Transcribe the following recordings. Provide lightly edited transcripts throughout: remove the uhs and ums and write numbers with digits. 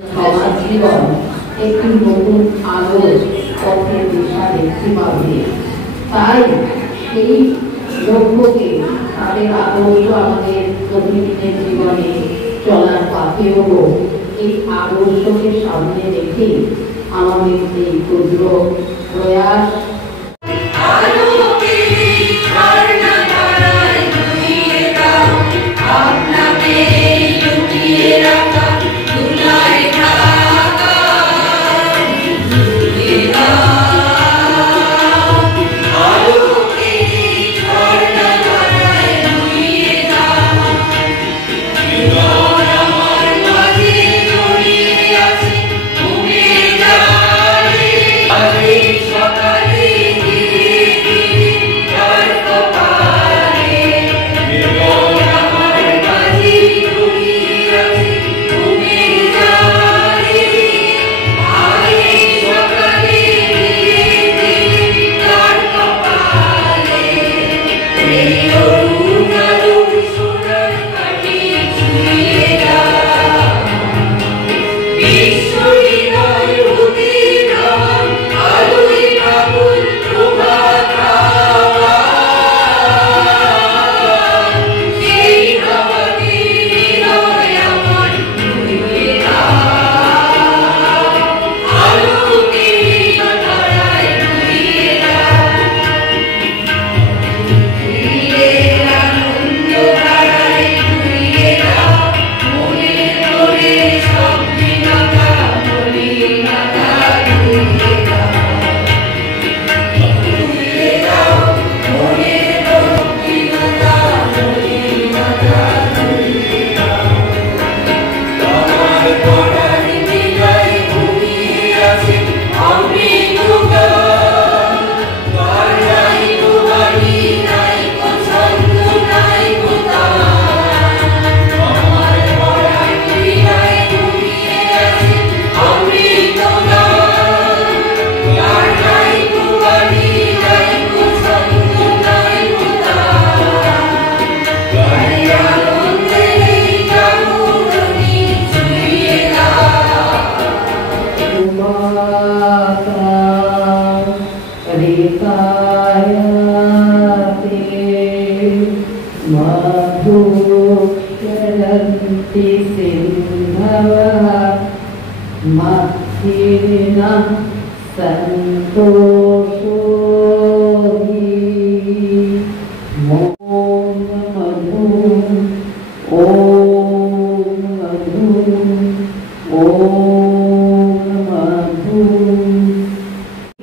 সমাজ জীবন একটি নতুন আলোর পথে দিশা দেখতে পাবে। তাই সেই লক্ষ্যকে তাদের আদর্শ আমাদের প্রতিদিনের জীবনে চলার পথে হলো এই আদর্শকে সামনে রেখে আমাদের এই ক্ষুদ্র প্রয়াস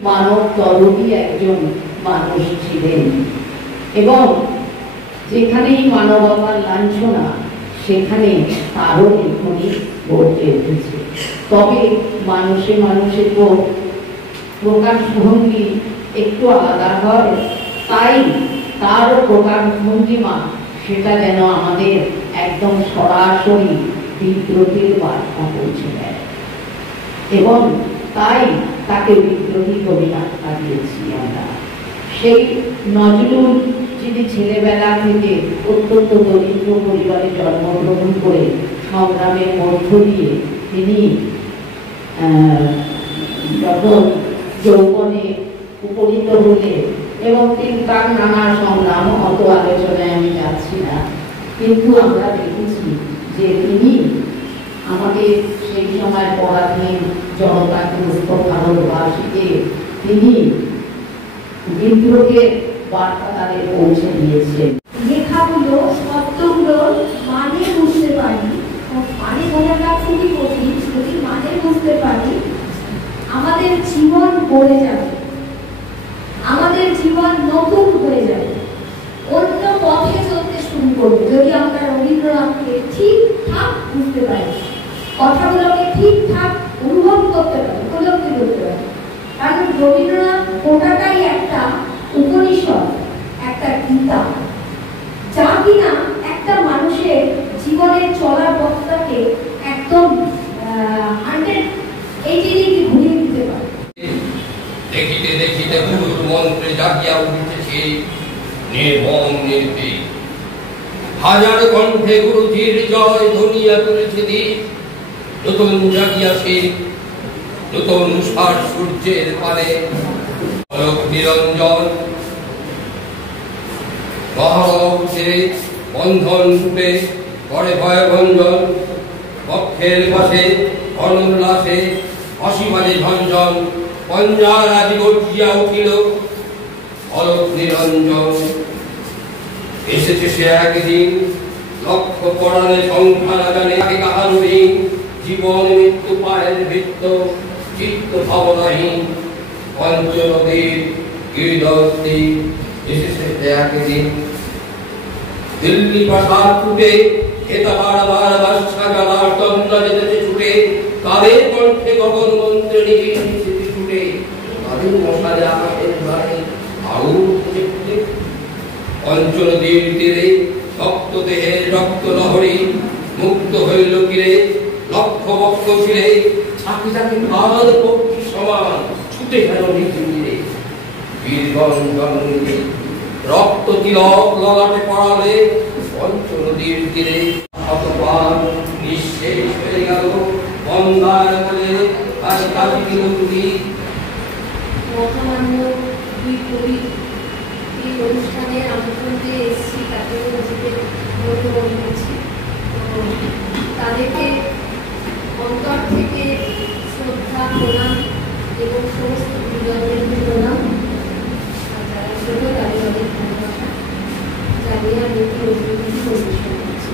মানব তরুণী একজন মানুষ ছিলেন এবং যেখানেই মানবতার লাঞ্ছনা সেখানে তারও লেখনী গড়ে উঠেছে। তবে মানুষে মানুষে তো প্রকাশভঙ্গি একটু আলাদা হয়, তাই তারও প্রকাশভঙ্গিমা সেটা যেন আমাদের একদম সরাসরি বিদ্রোহের বার্তা পৌঁছে দেয় এবং তাই তাকে বিদ্রোহী কবি আখ্যা দিয়েছি আমরা। সেই নজরুল যিনি ছেলেবেলা থেকে অত্যন্ত দরিদ্র পরিবারে জন্মগ্রহণ করে সংগ্রামের মধ্য দিয়ে তিনি যখন যৌবনে উপনীত হলে এবং তিনি তার নানা সংগ্রাম অত আলোচনায় আমি যাচ্ছি না, কিন্তু আমরা দেখেছি যে তিনি আমাদের সেই সময় পরাধীন জনতাগ্রস্ত ভারতবাসীকে তিনি বিদ্রোহের বার্তা তাদের পৌঁছে দিয়েছেন। লেখাগুলো শব্দগুলো মানে বুঝতে পারি, মানে বোঝাটা খুবই কঠিন, যদি মানে বুঝতে পারি আমাদের জীবন গড়ে যাবে, আমাদের জীবন নতুন হয়ে যাবে, অন্য পথে চলতে শুরু করবে যদি আমরা রবীন্দ্রনাথকে ঠিকঠাক বুঝতে পারি, কথাগুলোকে ঠিকঠাক অনুভব করতে পারি, উপলব্ধি করতে পারি। কারণ রবীন্দ্রনাথ গোটাটাই একটা উপনিষদ, একটা গীতা, যা কিনা একটা মানুষের জীবনের চলার পথটাকে একদম 180 ঘুরিয়ে দিতে পারে। দেখিতে দেখিতে গুরুর মন্ত্রে জাগিয়া উঠেছে নির্মম নির্ভীক, হাজার কণ্ঠে গুরুজির জয় ধ্বনিয়া তুলেছে দ্বীপ। নতুন জাগিয়াছে নতুন উষার সূর্যের পানে অলোক নিরঞ্জন মহারথে বন্ধন টুটে করে ভয় ভঞ্জন পক্ষের পাশে অনুল্লাসে অসীমানে ঝঞ্ঝন পঞ্জার আদি গর্জিয়া উঠিল অলোক নিরঞ্জন এসেছে সে একদিন লক্ষ পড়ালে সংখ্যা না জানে কাহারহীন জীবন মৃত্যু পায়ের বৃত্ত চিত্ত ভাবনাহীন পঞ্চনদীর গিরিদত্তি এসেছে সে একদিন দিল্লি প্রাসাদ টুটে হেতা বারবার বাদশা গালার তন্দ্রা যেতেছে ছুটে তাদের কণ্ঠে গগন মন্ত্রে নিবিড় স্মৃতি ছুটে তাদের মশালে আকাশের ধারে আগুন ফুটে পঞ্চনদীর তীরে রক্ত দেহের রক্ত লহরী মুক্ত হইল কিরে লক্ষ বক্ষ ছিঁড়ে ছাকি ছাকি ভার পক্ষী সমান ছুটে গেল নিধিরে বীরগণ জন্মে রক্ত তিলক ললাটে পড়ালে পঞ্চনদীর তীরে শতবার নিঃশেষ হয়ে গেল বন্দার বলে আর কাজী বিরোধী মহামান্য দুই কবি এই অনুষ্ঠানে আমন্ত্রণ দিয়ে এসেছি তাদের নিজেদের অনুভব করছি তাদেরকে অন্তর থেকে শ্রদ্ধা প্রণাম এবং সমস্ত গুরুজনদেরকে প্রণাম আর যারা ছোট তাদের অনেক ভালোবাসা জানিয়ে আমি একটি অনুষ্ঠান করছি।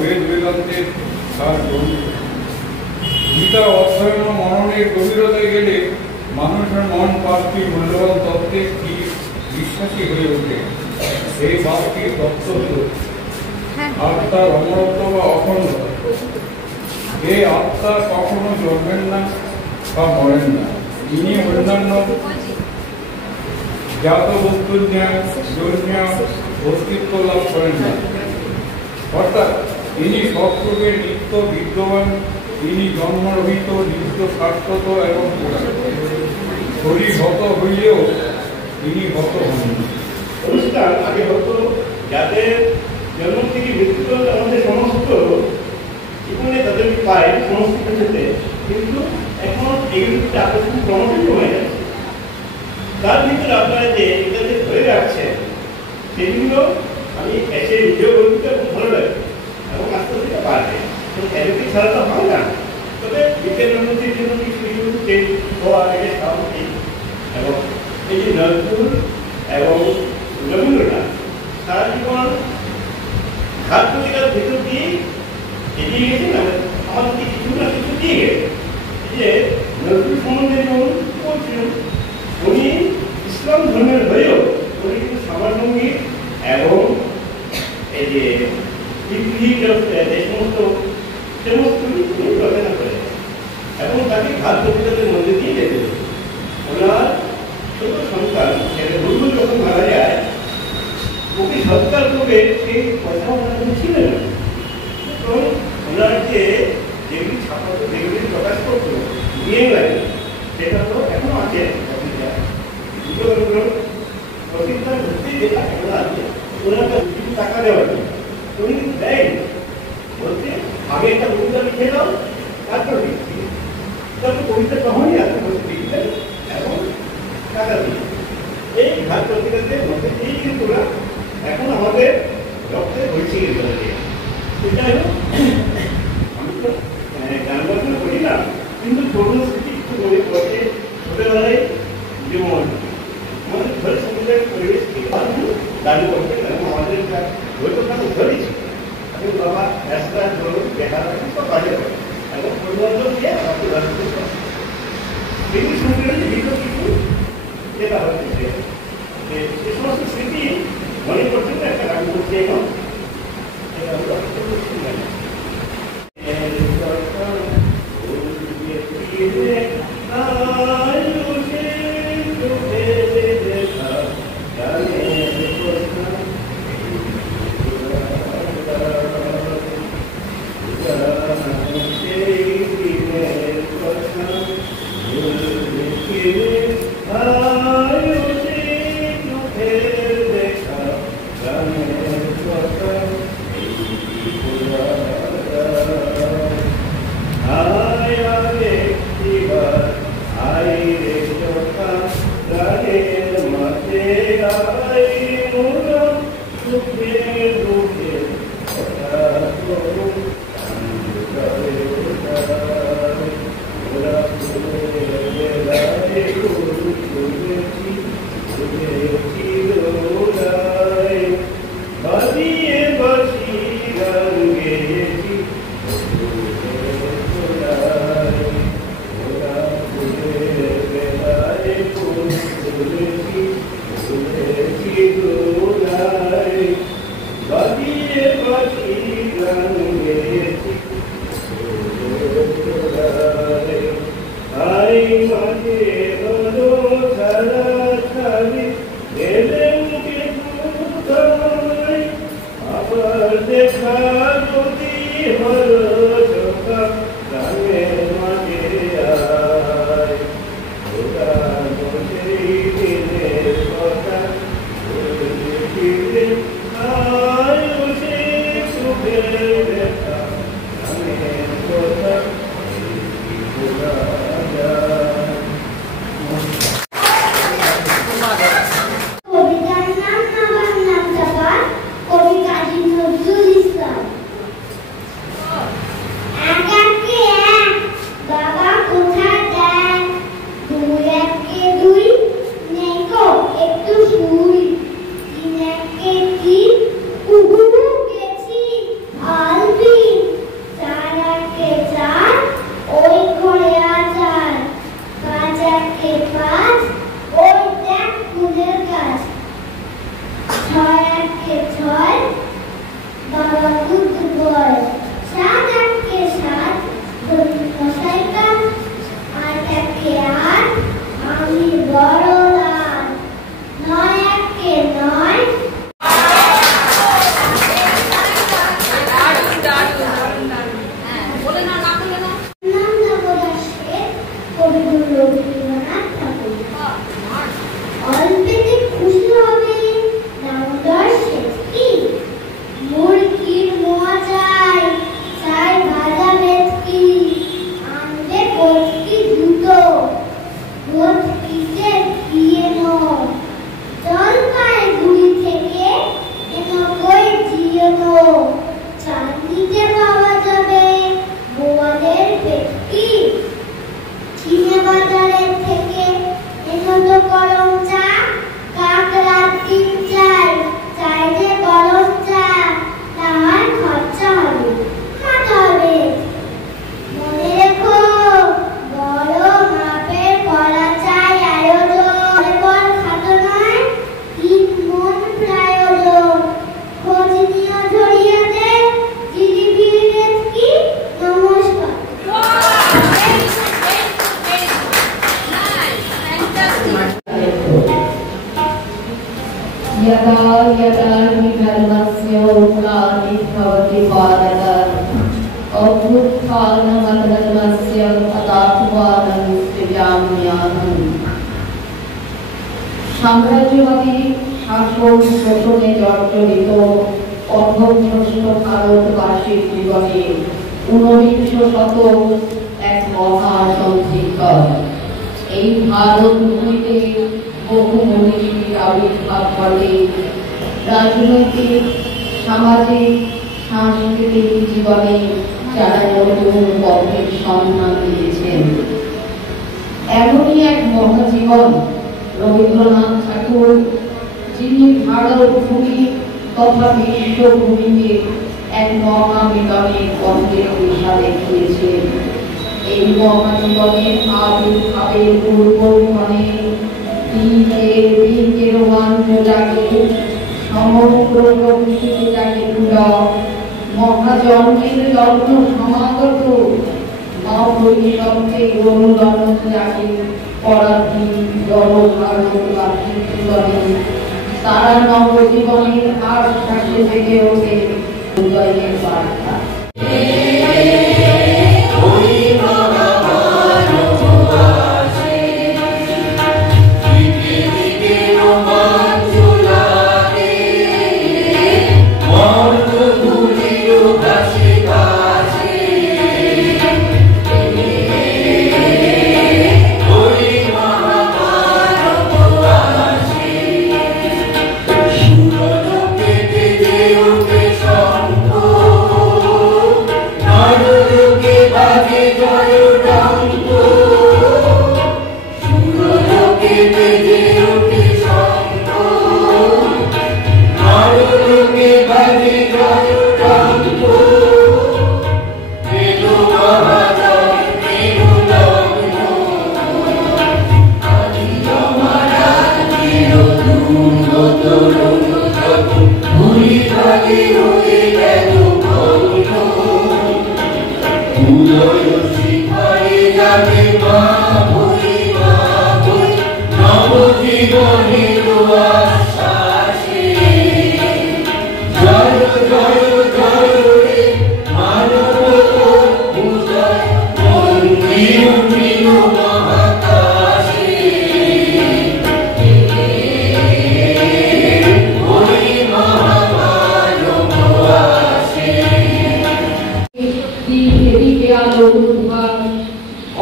বেদ বেদান্তের সার গভীর। গীতা অধ্যয়ন ও মননের গভীরতায় গেলে মানুষের মন পাঁচটি মূল্যবান তত্ত্বে কি বিশ্বাসী হয়ে ওঠে। এই পাঁচটির তত্ত্ব হল আত্মার অমরত্ব বা অখণ্ডতা। এই আত্মা কখনো জন্মেন না বা মরেন না। ইনি অন্যান্য জাত বস্তুর ন্যায় অস্তিত্ব লাভ করেন না। অর্থাৎ ইনি সবযুগে নিত্য বিদ্যমান, তিনি জন্মরহিত, নিত্য শাশ্বত এবং শরীর হত হইলেও তিনি হত হন। অনুষ্ঠান আগে হতো যাদের জন্ম থেকে মৃত্যু পর্যন্ত আমাদের সমস্ত জীবনে তাদেরকে পায় সমস্ত ক্ষেত্রে, কিন্তু এখন এগুলিতে আকর্ষণ ক্রমশ কমে যাচ্ছে। তার ভিতরে আপনারা যে এটাতে ধরে রাখছেন সেগুলো আমি এসে নিজেও বলতে খুব ভালো লাগে এবং আস্তে আস্তে পারবে। এদিকে ছাড়া তো হয় না। তবে বিজ্ঞান উন্নতির জন্য কিছু কিছু চেঞ্জ হওয়া এটা স্বাভাবিক। এবং এই যে নজরুল এবং রবীন্দ্রনাথ সারা জীবন ঘাত প্রতিঘাত ভেতর দিয়ে এগিয়ে গেছে না, আমাদেরকে কিছু না কিছু দিয়ে গেছে। যে নজরুল সম্বন্ধে যেমন বলছিলেন, উনি ইসলাম ধর্মের হয়েও উনি কিন্তু সমাজসঙ্গীত এবং এই যে সমস্ত রচনা করে এবং তাকে ঘাত প্রতিঘাতের মধ্যে দিয়ে যেতে হবে। ওনার ছোট সন্তান বুলবুল যখন মারা যায়, ওকে সৎকার করবে সেই পয়সা ওনার ছিল না। এবং ওনার যে যেগুলি ছাপাতো, যেগুলি প্রকাশ করতো দিয়ে লাগে, সেটা তো এখনো আছে। প্রতিষ্ঠান ঘুরতে যেটা এখন আছে, ওনাকে কিছু টাকা দেওয়া যায়, উনি কিন্তু দেয় বলতে আগে একটা কবিতা লিখে দাও, তারপর লিখছি। তবে কবিতা তখনই আছে বলতে লিখতে এবং টাকা দিয়ে এই ঘাত প্রতিঘাতের মধ্যে এই কিন্তু এখন আমাদের রক্তে হয়েছে গেছে। সেটা হলো আমি তো গান বাজনা করি না, কিন্তু পুরনো স্মৃতি একটু মনে পড়ছে। ছোটবেলায় যেমন আমাদের ঘরে সমুদ্রের পরিবেশ গান করতে আমাদের হয়তো তাকে ধরেছি এখন বাবা রাস্তা ধরুন দেখা সব বাজে করে এবং পরিবর্তন দিয়ে আমাকে রাস্তা কিন্তু শুনতে ভিন্ন কিছু যেটা হচ্ছে সে সমস্ত স্মৃতি মনে করছে না একটা গান করছে এখন all অভ্যুত্থানমন্ডলমস্য পদার্থবাদং সৃজাম্যহং। সাম্রাজ্যবাদী শাসন শোষণে জর্জরিত অর্ধভ্রষ্ট ভারতবাসীর জীবনে ঊনবিংশ শতক এক মহা সন্ধিক্ষণ। এই ভারত ভূমিতে বহু মনীষীর আবির্ভাব ঘটে। রাজনৈতিক, সামাজিক, সাংস্কৃতিক জীবনে যারা নতুন পথের সন্ধান দিয়েছেন। এমনই এক মহাজীবন রবীন্দ্রনাথ ঠাকুর, যিনি ভারত ভূমি তথা বিশ্বভূমিকে এক মহামিলনের পথের দিশা দেখিয়েছেন। এই মহাজীবনের আবির্ভাবের পূর্বক্ষণে দিকে রোমাঞ্চ জাগে, সমগ্র প্রকৃতিতে জাগে পুলক। মহাজন্মের লগ্ন সমাগত নবৈষম্যে অনুরণন জাগে পরাধীন জড়ভারতবাসীর জীবনে। তারা নবজীবনের আশ্বাসে জেগে ওঠে উদয়ের বার্তা।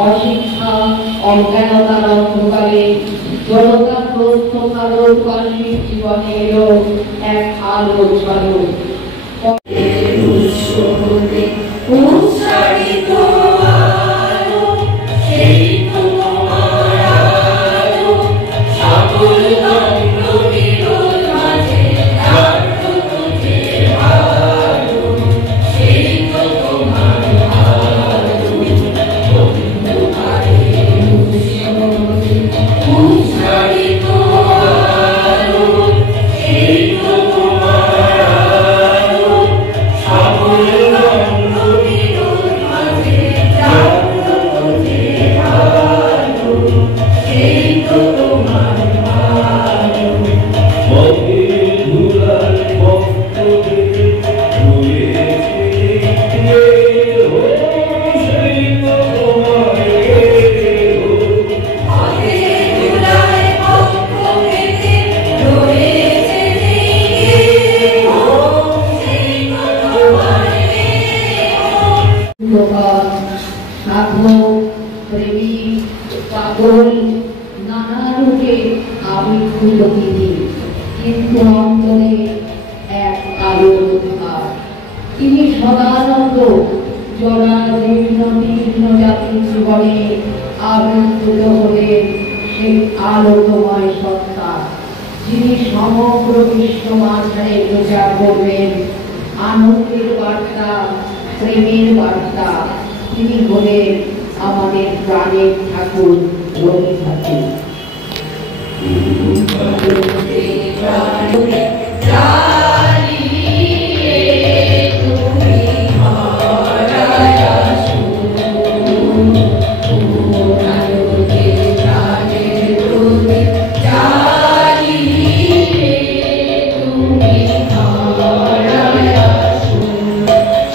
অশিক্ষা, অজ্ঞানতার অন্ধকারে জনতা প্রস্থ ভারতবাসীর জীবনে এলো এক আলো ঝলক। নানা রূপে আবির্ভূত তিনি, কিন্তু অন্তরে এক আলোর উদ্ভার। তিনি সদানন্দ, জরাজীর্ণ জীর্ণ জাতির জীবনে আবির্ভূত হলেন সেই আলোকময় সত্তা, যিনি সমগ্র বিশ্ব মাঝারে প্রচার করবেন আনন্দের বার্তা, প্রেমের বার্তা। তিনি হলেন আমাদের প্রাণের ঠাকুর রবি ঠাকুর।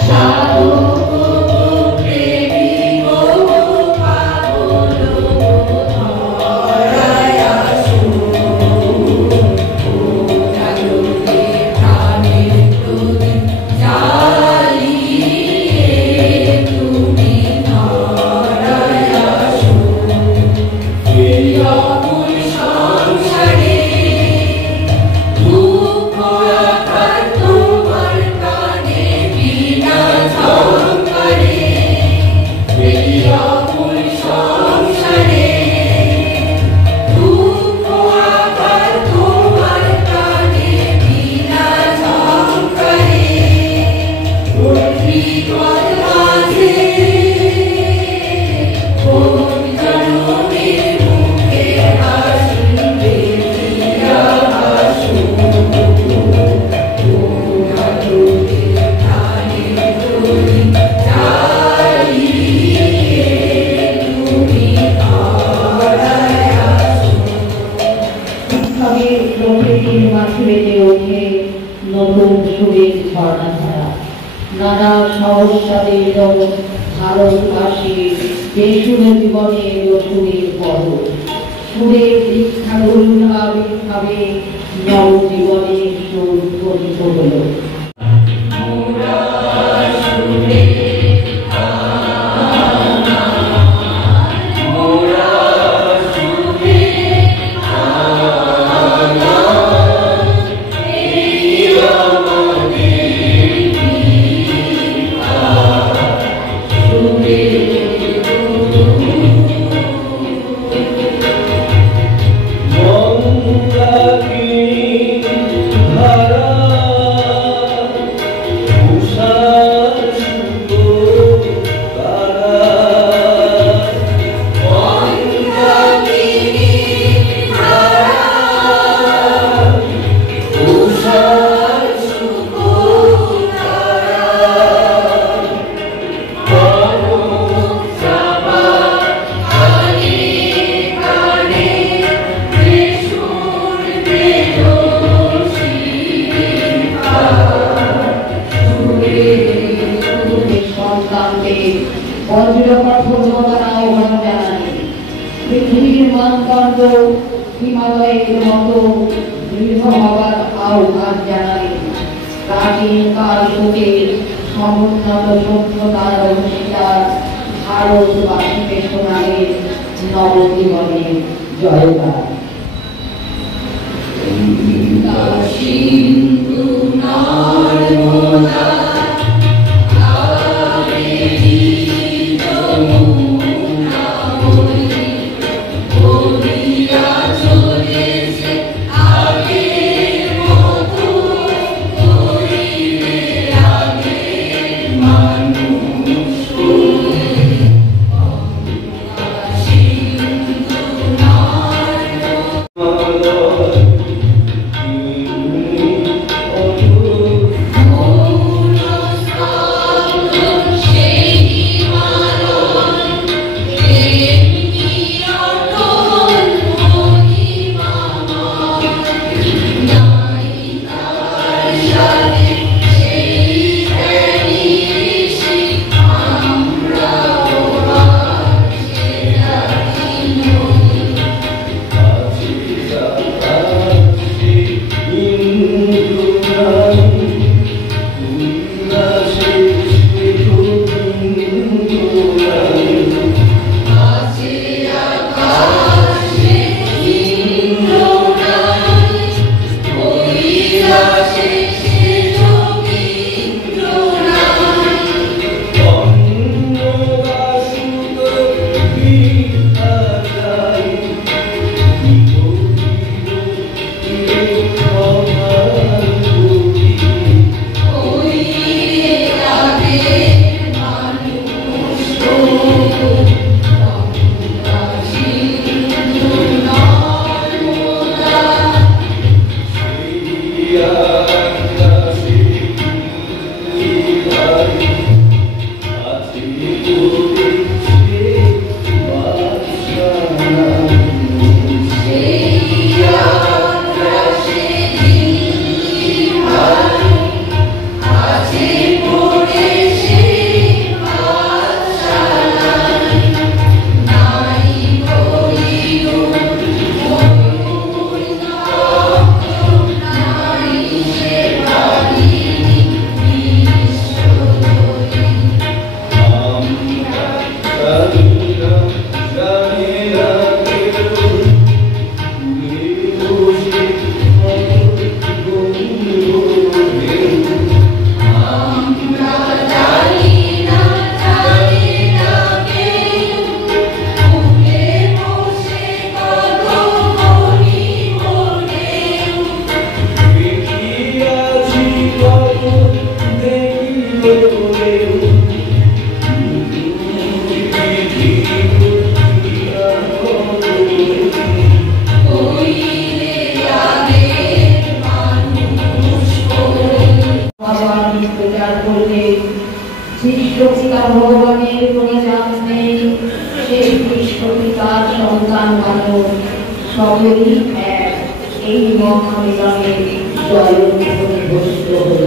সাধু প্রকৃতির মাঝে বেজে ওঠে নতুন সুরের ঝর্ণাধারা। নানা সহস্রাদের ভারতবাসী বেসুরে জীবনে এলো সুরের পদ। সুরের দীক্ষা আবির্ভাবে নবজীবনে সুর ধ্বনিত হলো। পৃথিবীর মানদণ্ড হিমালয়ের মতো দৃঢ় হবার আহ্বান জানালেন। প্রাচীন কাল থেকে সমুন্নত সভ্যতার অংশীদার ভারতবাসীকে শোনালেন নবজীবনের জয়গান। Oh বিশ্বপিতা ভগবানের পরিচাপ নেই, সেই বিশ্বপিতার সন্তান মানব সকলেই এক, এই মহামিলনে জয়ন্তী বসিত হল।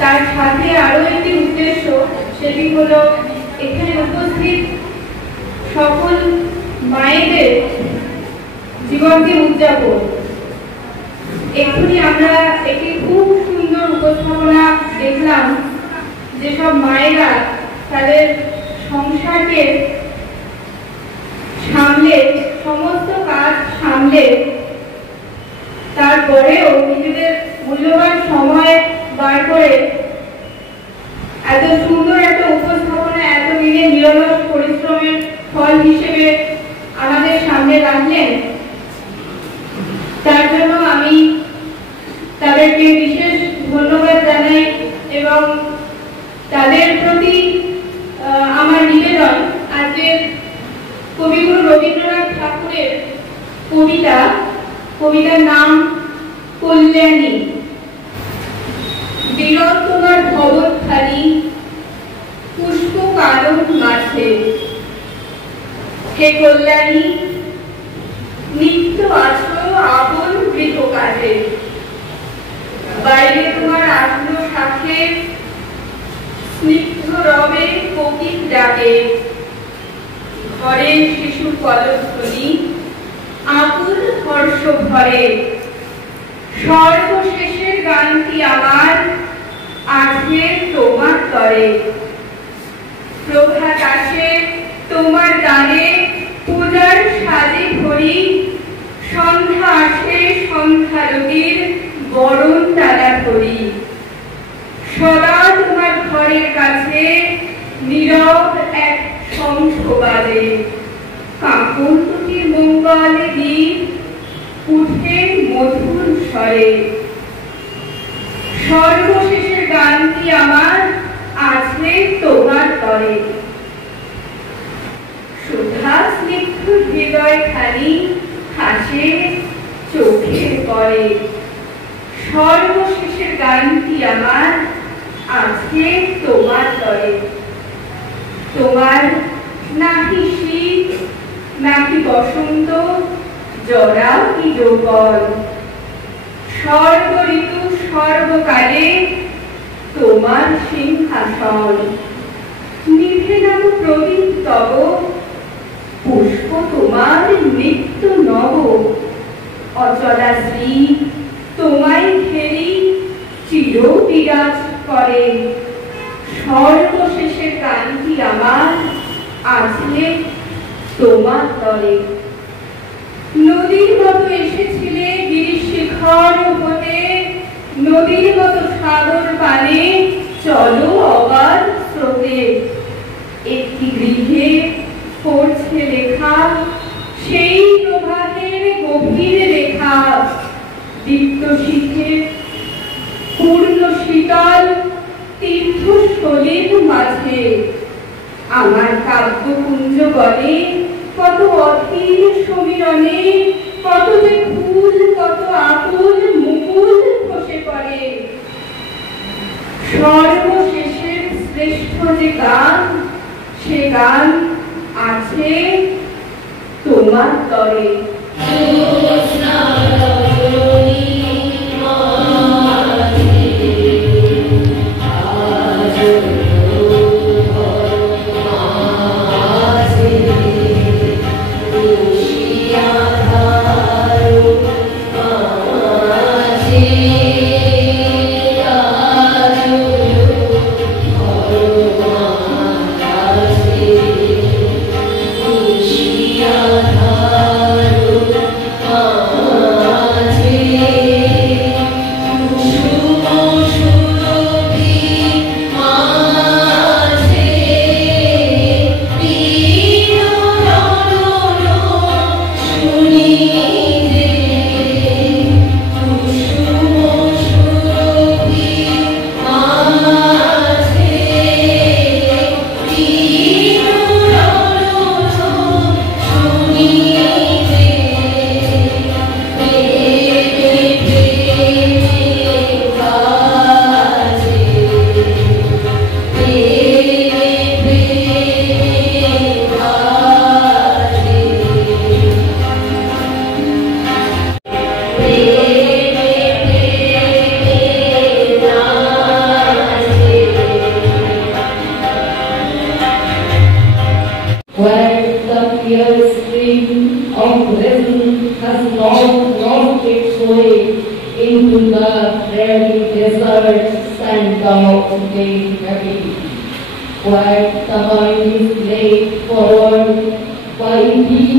তার সাথে আরো একটি উদ্দেশ্য, সেটি হলো এখানে উপস্থিত সকল মায়েদের জীবনকে উদযাপন। এক্ষুনি আমরা একটি খুব সুন্দর উপস্থাপনা দেখলাম, যেসব মায়েরা তাদের সংসারকে সামলে, সমস্ত কাজ সামলে, তারপরেও নিজেদের মূল্যবান সময় বার করে এত সুন্দর একটা উপস্থাপনা এত দিনের নিরলস পরিশ্রমের ফল হিসেবে আমাদের সামনে রাখলেন। তার জন্য আমি তাদেরকে বিশেষ ধন্যবাদ জানাই এবং তাদের প্রতি আমার নিবেদন, আজকের কবিগুরু রবীন্দ্রনাথ ঠাকুরের কবিতার নাম কল্যাণী। বিরল তোমার ভবৎখানি পুষ্প কানন মাঝে, হে কল্যাণী নিত্য আছো আপন গৃহ কাজে। বাইরে তোমার আগ্ন শাখে স্নিগ্ধ রবে কোকিল ডাকে, ঘরে শিশু কলধ্বনি আকুল হর্ষ ভরে। সর্বশেষের গানটি আমার আছে তোমার তরে, প্রভাত আসে তোমার গানে পূজার সাজে ভরি, সন্ধ্যা আসে সন্ধ্যারতির বরণ তালা ধরি। সদা তোমার ঘরের কাছে নীরব এক শঙ্খ বাজে, কাঁকুর দুটির মঙ্গলে গীত উঠে মধুর স্বরে। সর্বশেষের গানটি আমার আছে তোমার তরে। সুধা স্নিগ্ধ হৃদয় খানি হাসে চোখের করে। সর্বশেষের গানটি আমার আছে তোমার তরে। তোমার নাহি শীত নাকি বসন্ত জরাও কি যৌবন, সর্ব ঋতু সর্বকালে তোমার সিংহাসন। নিভে নাম প্রদীপ তব পুষ্প তোমার নিত্য নব। অচলা শ্রী তোমায় ঘেরি চির বিরাজ করে। সর্বশেষের গানটি আমার আছে তোমার তরে। নদীর মতো এসেছিলে গিরিশিখর হতে, নদীর মতো সাগর পানে চলো অবাধ স্রোতে। একটি গৃহে পড়ছে লেখা সেই প্রভাতের গভীর রেখা। দীপ্ত শীতের পূর্ণ শীতল তীর্থস্থলীর মাঝে আমার কাব্যকুঞ্জ বনে কত অধীর সমীরণে কত যে ফুল কত আকুল মুকুল খসে পড়ে। সর্বশেষের শ্রেষ্ঠ যে গান সে গান আছে তোমার তরে। Where the clear stream of reason has lost its way into the dreary deserts and the made heavy. Where the mind is laid forward by thee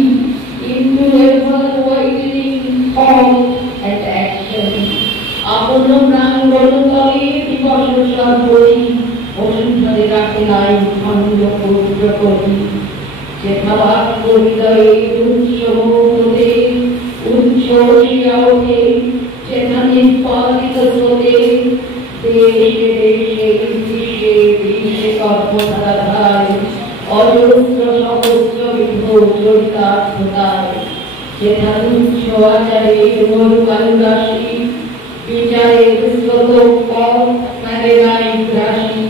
into ever-widening thought and action. আপন প্রাঙ্গণ তলে দিবস সর্বরি বসুন্ধরে রাখে নাই খণ্ড পবিত্র করি। যেথাবাক হৃদয়ে উৎসমুখতে উচ্ছ্বসিয়া ওঠে, যেখানে পালিত স্রোতে দেশে দেশে বিশ্বে বিশ্বে কর্মধারায় অজস্র সহস্র বিধ চরিতার্থতায়। যেখানে উচ্চ আচারে মরুকালুরাশি বিচারের স্রোত পথ থাকে নাই গ্রাসী।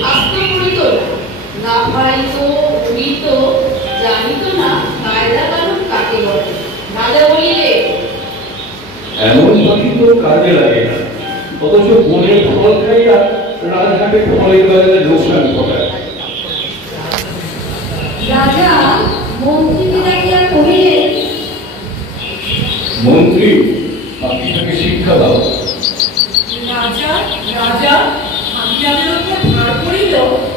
শাস্ত্র করিত না পারিত উড়িত জানিত না কায়দা কানুন কাকে বলে। নালে বলিলে এমন পাখি তো কাজে লাগে না, অথচ বনের ফল খাইয়া রাজহাটে ফলের বাজারে লোকসান ঘটায়। রাজা মন্ত্রীকে ডাকিয়া কহিলেন, মন্ত্রী, পাখিটাকে শিক্ষা দাও। রাজা রাজা ভাগিরাদের উপর ভার করিল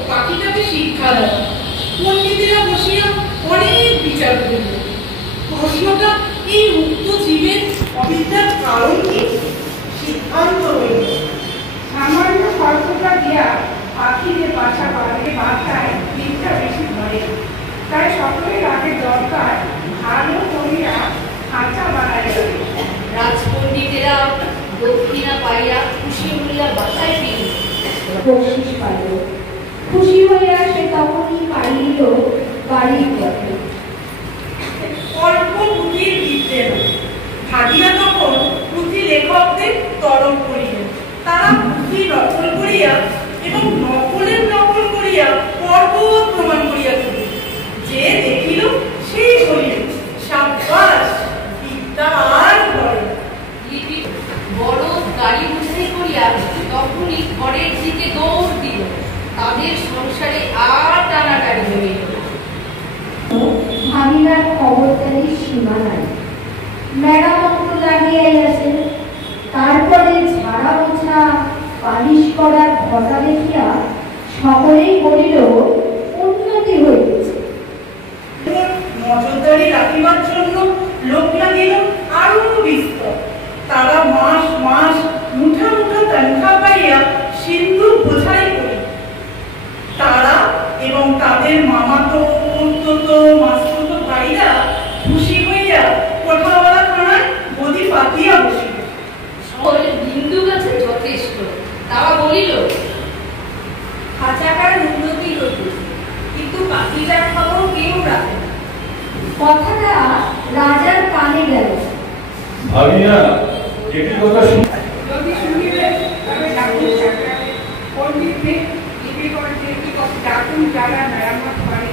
পাখিটাকে শিক্ষা দেয়। পণ্ডিতেরা বসিয়া অনেক বিচার করিল। প্রশ্নটা এই উক্ত জীবের অবিদ্যার কারণ কি? সিদ্ধান্ত হইল সামান্য সর্বটা দিয়া পাখিদের বাসা বাঁধে বাসায় দিকটা বেশি ধরে। তাই সকলের আগে দরকার ভালো করিয়া খাঁচা বানাইল। রাজপণ্ডিতেরা দক্ষিণা পাইয়া খুশি হইয়া বাসায় ফিরিল। বকশিস পাইল। খুশি হইয়া সে তখনই পাইল বাড়ির পথে। অল্প পুঁথির বিদ্যে নয়, ভাগিনা তখন পুঁথি লেখকদের তরফ করিলেন। তারা পুঁথি নকল করিয়া এবং নকলের নকল করিয়া পর্বত প্রমাণ করিয়া তুলিল। যে দেখিল সেই বলিল, সাব্বাস, বিদ্যা আর ঘরে। লিপি বড় গাড়ি বুঝাই করিয়া তখনই ঘরের দিকে দৌড় দিল। তাদের সংসারে আর টানাটানি হইল না। ভাগিনার খবরদারির সীমা নাই। মেরামত লাগিয়াই আছে। তারপরে ঝাড়া মোছা পালিশ করার ঘটা দেখিয়া সকলেই বলিল উন্নতি হইতেছে। নজরদারি রাখিবার জন্য লোক লাগিল আরো বিস্তর। তারা মাস মাস মুঠা মুঠা তনখা পাইয়া সিন্ধুর বোঝাই করিল। তারা এবং তাদের মামাতো অন্তত মাসতুতো ভাইরা খুশি হইয়া কোঠাওয়ালা খানায় গদি পাতিয়া বসিল। সকলে বিন্দু গাছে যথেষ্ট। তারা বলিল, খাঁচাকার উন্নতি হইতেছে, কিন্তু পাখিটার খবর কেউ রাখে না। কথাটা রাজার কানে গেল। ভাবিনা একটি কথা যদি শুনিলে তবে ডাকুন সরকারে পণ্ডিতকে লিপিকরদের কি কথা ডাকুন, যারা মেরামত করে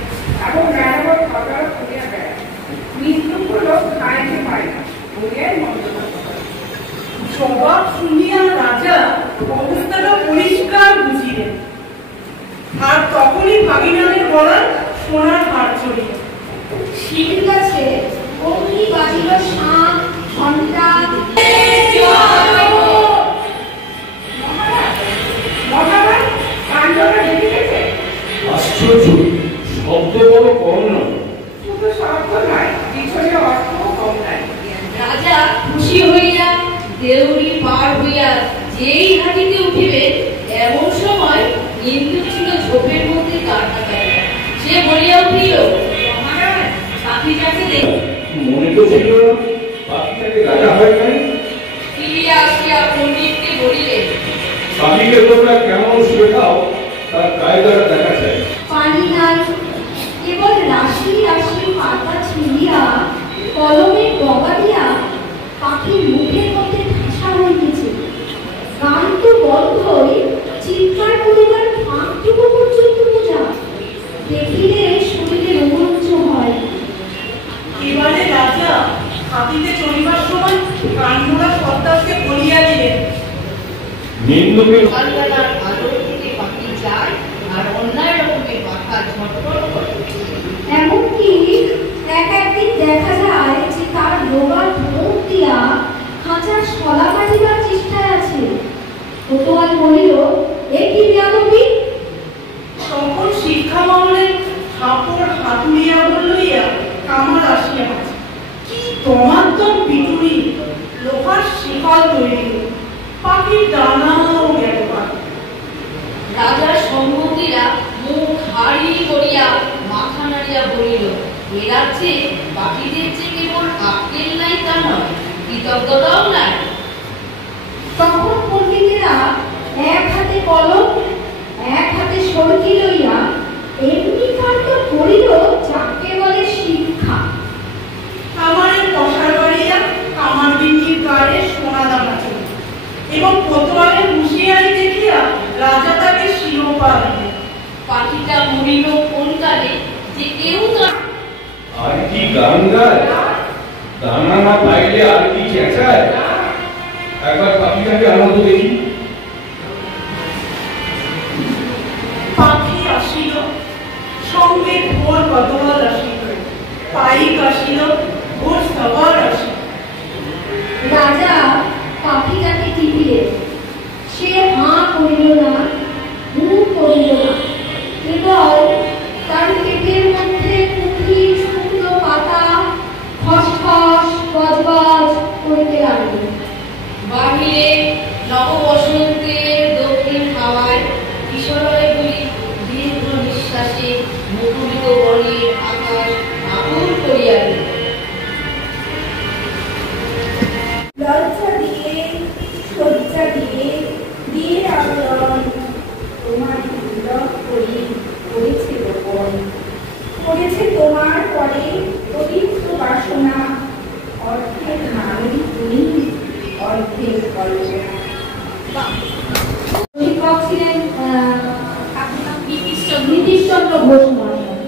এবং মেরামত করার করিয়া বেড়ায়। মৃত্যুগুলো খাইতে পারে না বলিয়াই মন্তব্য করে। জবাব শুনিয়া রাজা অবস্থাটা পরিষ্কার বুঝিলেন। আর তখনই ভাগিনাদের গলায় সোনার হার চড়িল। শিল গাছে অগ্নি বাজিল শাঁখ, ঘণ্টা। মহারাজ কাণ্ডটা দেখিতেছে, আশ্চর্য, শব্দ বড় কম নয়। শুধু শব্দ নয়, পিছনে অর্থও কম নাই। রাজা খুশি হইয়া দেউরি পার হইয়া যেই ঘাটিতে উঠিবে, এমন সময় ইন্দু ছিল ঝোপের মধ্যে কাটাকাটি। সে বলিয়া উঠিল, মহারাজ, পাখিটাকে দেখ। মনে তো ছিল না পাখিটাকে রাজা হয় নাই। ফিরিয়া আসিয়া পণ্ডিতকে বলিলেন, পাখিকে তোমরা কেমন শেখাও তার কায়দাটা দেখা যায়। পানি নাই, কেবল রাশি রাশি পাতা ছিঁড়িয়া কলমে ডগা দিয়া পাখির মুখের মধ্যে ঠাসা হইতেছে। গান তো বন্ধই, চিৎকার করিবার ফাঁকটুকু পর্যন্ত বোঝা। দেখিলে শরীরে রোমাঞ্চ হয়। এবারে রাজা হাতিতে চলিবার সময় কানমোড়া সর্দারকে বলিয়া দিলেন, নিন্দুকে সকালবেলার আলো থেকে পাখি যায় আর অন্যায় রকমের পাখা ঝটপট করে। এমনকি একদিন দেখা যায় যে তার রোগার মুখ দিয়া খাঁচার শলা কাটিবার চেষ্টায় আছে। কোতোয়াল বলিল, এ কি বেয়াদবি? তখন শিক্ষা মহলে হাপড় হাতুড়িয়া লইয়া কামার আসিয়া আছে। কি দমাদ্দম পিটুরি, লোহার শিকল তৈরি হইল। পাখির ডানাও গেল পাখি। রাজার সম্মতিরা মুখ হাড়ি করিয়া মাথা নাড়িয়া বলিল, এ রাজ্যে পাখিদের যে কেবল আক্কেল নাই তা নয়, কৃতজ্ঞতাও নাই। তখন পণ্ডিতেরা এক হাতে কলম এক হাতে সরকি লইয়া এমনি কাণ্ড করিল যাকে বলে শিক্ষা। কামারের পশার বাড়িয়া কামার বিন্দির গায়ে সোনা দানা ছিল এবং কোতোয়ালের হুঁশিয়ারি দেখিয়া রাজা তাকে শিরোপা দিলেন। পাখিটা মরিল কোন কালে যে কেউ তো আর কি গান গায়, দানা না পাইলে আর কি চেঁচায়। একবার পাখিটাকে আনন্দ দেখি। পাখি আসিল, সঙ্গে ঘোর কতোয়াল আসিল, পাইক আসিল, ঘোর সবার আসিল। রাজা পাখিটাকে টিপিলেন। সে হাঁ করিল না, মুখ করিল না, কেবল তার পেটের মধ্যে পুঁথি শুকনো পাতা খসখস গজগজ করিতে লাগল। বাহিরে নববসন্তের দক্ষিণ হাওয়ায় কিশোরয়গুলি দীর্ঘ নিঃশ্বাসে মুখরিত বনের আকাশ আকুল করিয়া দিল। লজ্জা দিয়ে সজ্জা দিয়ে দিয়ে আবরণ চন্দ্র ঘোষ মহাশয়।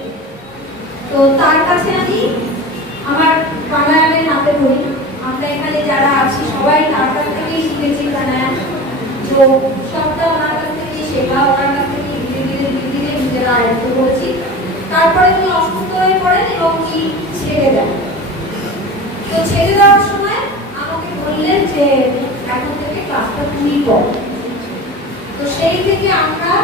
তো তার কাছে আমি আমার প্রাণায়ামের হাতে ধরি। আমরা এখানে যারা আছি সবাই তার কাছ থেকেই শিখেছি প্রাণায়াম, তো সবটা ওনার কাছ থেকেই শেখা, ওনার কাছ থেকে ধীরে ধীরে নিজেরা আয়ত্ত করেছি। তারপরে উনি অসুস্থ হয়ে পড়েন এবং কি ছেড়ে দেন। তো ছেড়ে দেওয়ার সময় আমাকে বললেন যে এখন থেকে ক্লাসটা তুমি করো। তো সেই থেকে আমরা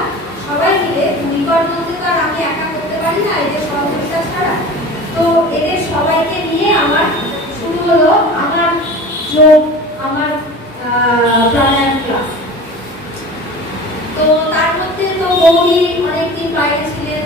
সবাই মিলে ভূমিকর মধ্যে তো আর আমি একা করতে পারি না, এদের সহযোগিতা ছাড়া। তো এদের সবাইকে নিয়ে আমার শুরু হলো আমার যোগ, আমার প্রাণায়াম ক্লাস। তো তার মধ্যে তো বৌদি অনেকদিন বাইরে ছিলেন,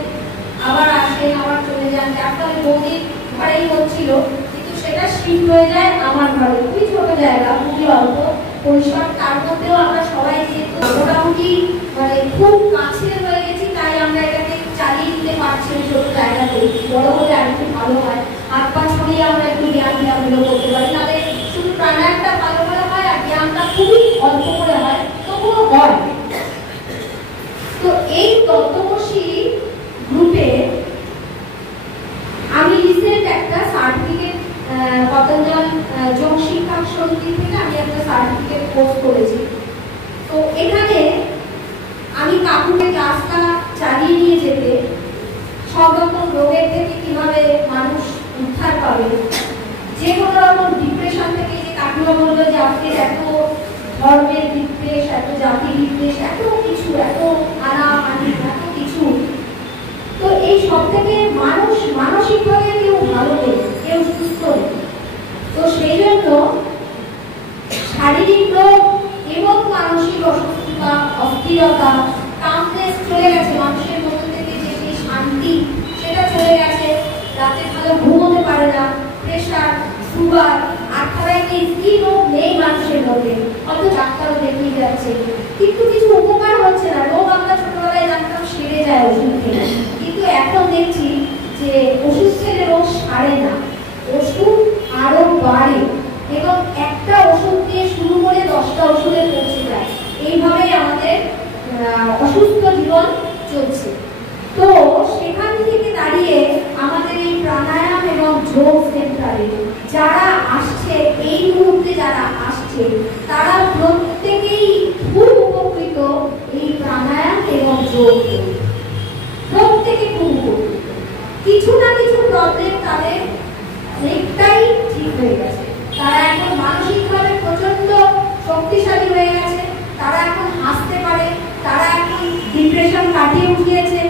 আবার আসেন আবার চলে যান, যার ফলে বৌদির ঘরেই হচ্ছিল, কিন্তু সেটা শিফট হয়ে যায় আমার ঘরে। খুবই ছোট জায়গা, খুবই অল্প পরিসর, তার মধ্যেও আমরা সবাই যেহেতু মোটামুটি মানে খুব কাছে হয়ে গেছি, তাই আমরা এটাকে চালিয়ে দিতে পারছি ছোট জায়গাতে। বড় হলে আর একটু ভালো হয়, হাত পা ছড়িয়ে আমরা একটু জ্ঞানগুলো করতে পারি, তাহলে শুধু প্রাণায়ামটা ভালো ভালো হয় আর জ্ঞানটা খুবই অল্প করে হয়, তবুও হয়। তো এই তত্ত্ববশী গ্রুপে আমি রিসেন্ট একটা সার্টিফিকেট পতঞ্জল যোগ শিক্ষা সমিতি থেকে আমি একটা সার্টিফিকেট কোর্স করেছি। তো এখানে আমি কাকুকে ক্লাসটা চালিয়ে নিয়ে যেতে সব রকম রোগের থেকে কিভাবে মানুষ উদ্ধার পাবে, যে কোনো রকম ডিপ্রেশন থেকে, যে কাকুরা বললো যে আজকে এত ধর্মের বিদ্বেষ, এত জাতি বিদ্বেষ, এত কিছু, এত হানাহানি, এত কিছু, তো এই সব থেকে মানুষ মানসিকভাবে কেউ ভালো নেই, কেউ সুস্থ নেই। তো সেই জন্য শারীরিক রোগ এবং মানসিক অসুস্থতা, অস্থিরতা, কামনেস চলে গেছে মানুষের মধ্যে থেকে, যে সেই শান্তি সেটা চলে গেছে, রাতে ভালো ঘুমোতে পারে না, প্রেশার, সুগার, আর্থারাইটিস, কি রোগ নেই মানুষের মধ্যে, অত ডাক্তারও দেখিয়ে যাচ্ছে, কিন্তু কিছু উপকার হচ্ছে না। রোগ আমরা ছোটবেলায় জানতাম সেরে যায় ওষুধ খেলে, কিন্তু এখন দেখছি যে ওষুধ খেলে রোগ সারে না, ওষুধ আরো বাড়ে এবং একটা ওষুধ দিয়ে শুরু করে 10টা ওষুধে পৌঁছে যায়। এইভাবেই আমাদের অসুস্থ জীবন চলছে। তো সেখান থেকে দাঁড়িয়ে আমাদের এই প্রাণায়াম এবং যোগ সেন্টারে যারা আসছে, এই মুহূর্তে যারা আসছে, তারা প্রত্যেকেই খুব উপকৃত এই প্রাণায়াম এবং যোগ, প্রত্যেকে খুব উপকৃত। কিছু না কিছু প্রবলেম তাদের অনেকটাই ঠিক হয়ে গেছে, তারা এখন মানসিকভাবে প্রচন্ড শক্তিশালী হয়ে গেছে, তারা এখন হাসতে পারে, তারা এখন ডিপ্রেশন কাটিয়ে উঠিয়েছে,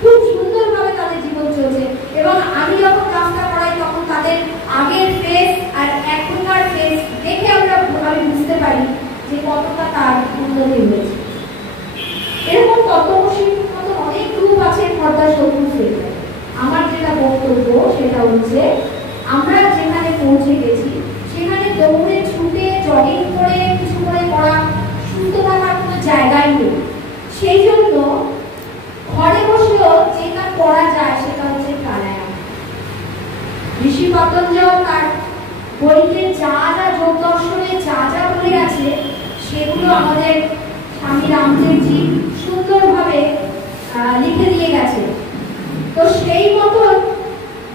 খুব সুন্দরভাবে তাদের জীবন চলছে। এবং আমি যখন ক্লাসটা করাই তখন তাদের আগের ফেস আর এখনকার ফেস দেখে আমি বুঝতে পারি যে কতটা তার উন্নতি হয়েছে। এরকম তত্ত্ববশীর মতো অনেক গ্রুপ আছে খর্দা শত্রু সেন্টারে। আমার যেটা বক্তব্য সেটা হচ্ছে, আমরা যেখানে পৌঁছে গেছি সেখানে দৌড়ে ছুটে জগিং করে কিছু করে করা, সুস্থ থাকার কোনো জায়গায় নেই। সেই জন্য ঘরে বসেও যেটা করা যায় সেটা হচ্ছে প্রাণায়াম। ঋষি পতঞ্জল তার বইতে যা যা যোগ দর্শনে যা যা বলে আছে সেগুলো আমাদের স্বামী রামদেবজি সুন্দরভাবে লিখে দিয়ে গেছে। তো সেই মতন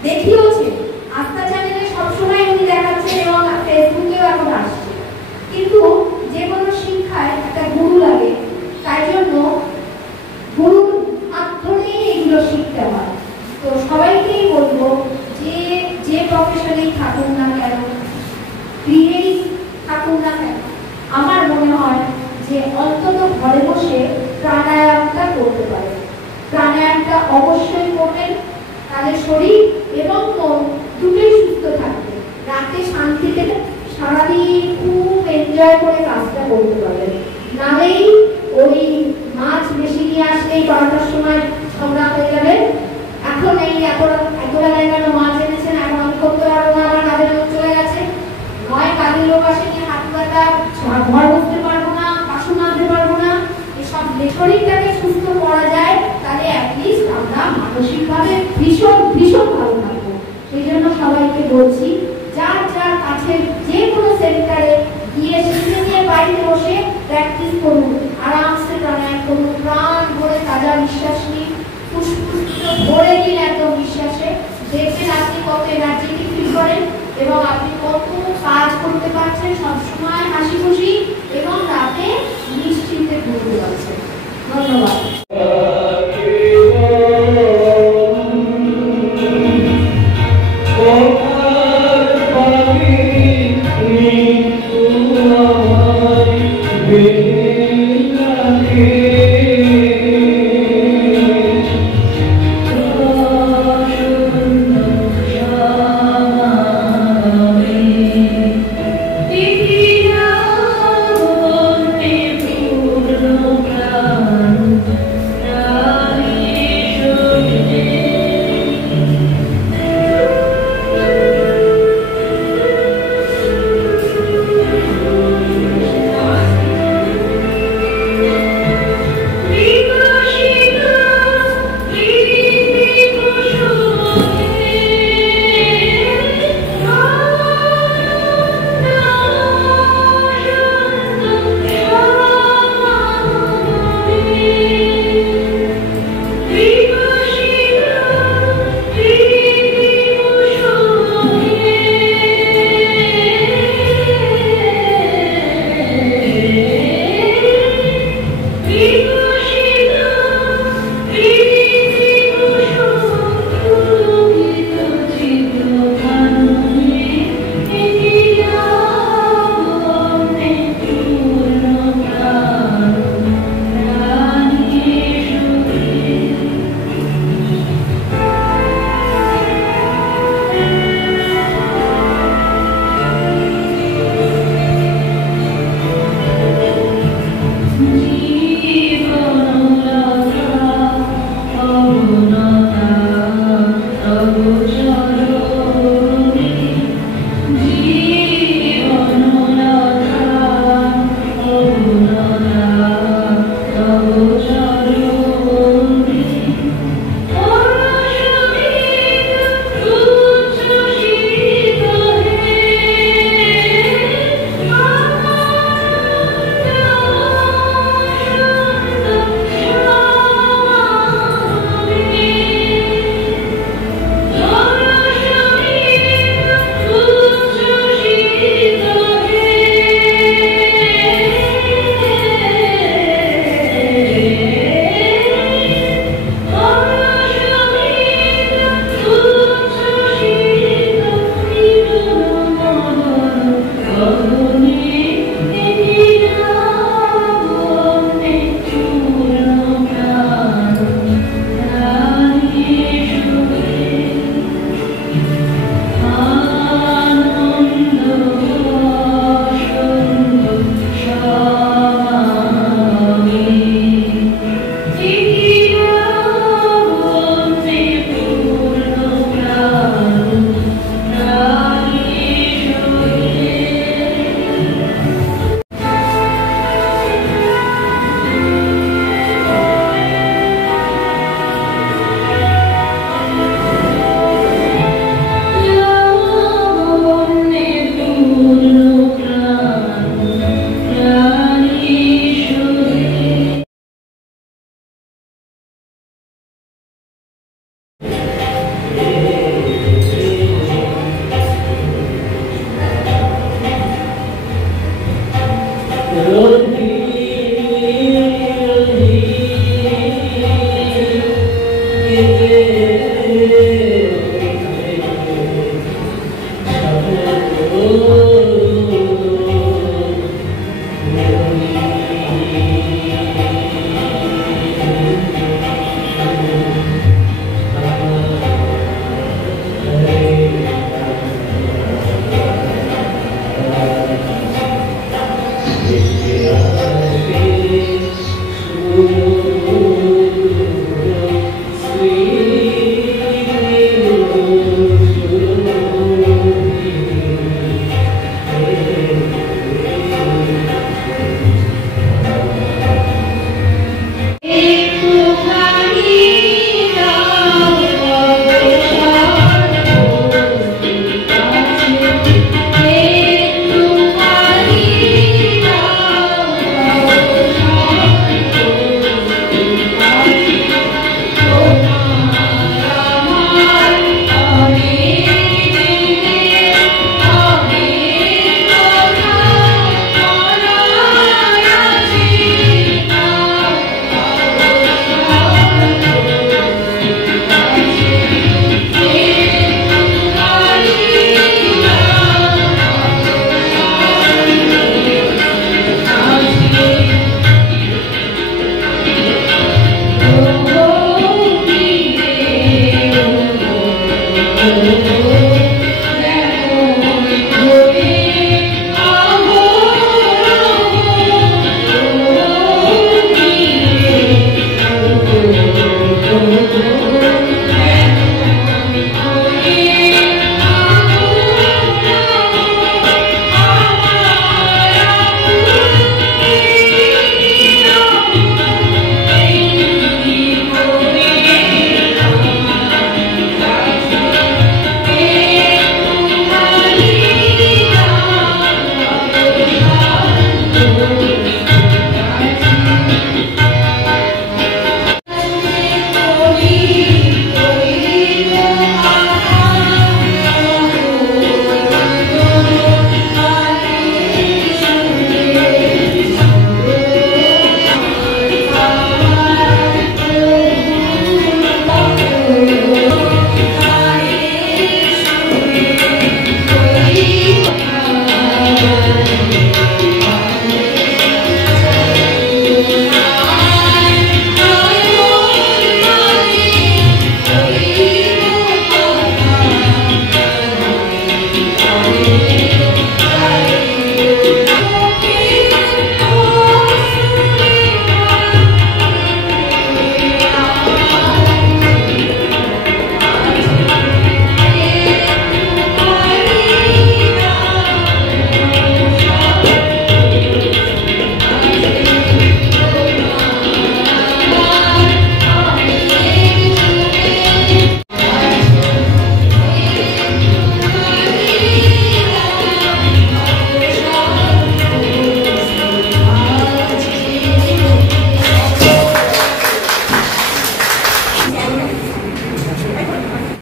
দেখিয়েছে, আস্থা চ্যানেলে সবসময় উনি দেখাচ্ছেন এবং ফেসবুকেও এখন আসছে। কিন্তু যে কোনো শিক্ষায় একটা গুরু লাগে, তাই জন্য গুরুর মাধ্যমেই এগুলো শিখতে হয়। তো সবাইকেই বলবো যে যে প্রফেশনেই থাকুন না কেন, ক্রিয়েই থাকুন না কেন, আমার মনে হয় যে অন্তত ঘরে বসে প্রাণায়ামটা করতে পারে। প্রাণায়ামটা অবশ্যই করবেন, তাহলে শরীর এবং মন দুটোই সুস্থ থাকবে। রাতে শান্তিতে সারাদিন খুব এনজয় করে কাজটা করতে পারবেন। নাহলেই ওই মাছ বেশি নিয়ে আসলেই 12টার সময় সংগ্রাম হয়ে যাবে, এখন এই এত বেলায় কেন মাছ এনেছেন, এখন আমি করতে পারবো না, আমার কাজের লোক চলে গেছে, নয় কাজের লোক আসেনি, হাত পাতা ঘর বসতে পারবো না, বাসন আনতে পারবো না। এসব শরীরটাকে সুস্থ করা যায়, তাহলে অ্যাটলিস্ট আমরা মানসিকভাবে ভীষণ ভীষণ ভালো থাকবো। সেই জন্য সবাইকে বলছি, যার যার কাছে যে কোনো সেন্টারে গিয়ে শিখে নিয়ে বাড়িতে বসে প্র্যাকটিস করুন, আরামসে প্রাণায়াম করুন, প্রাণ ভরে তাজা নিঃশ্বাস নিন, ফুসফুস এনার্জেটিক ফিল করেন এবং আপনি কত কাজ করতে পারছেন, সবসময় হাসি খুশি এবং রাতে নিশ্চিন্তে ঘুরতে পারছেন। ধন্যবাদ।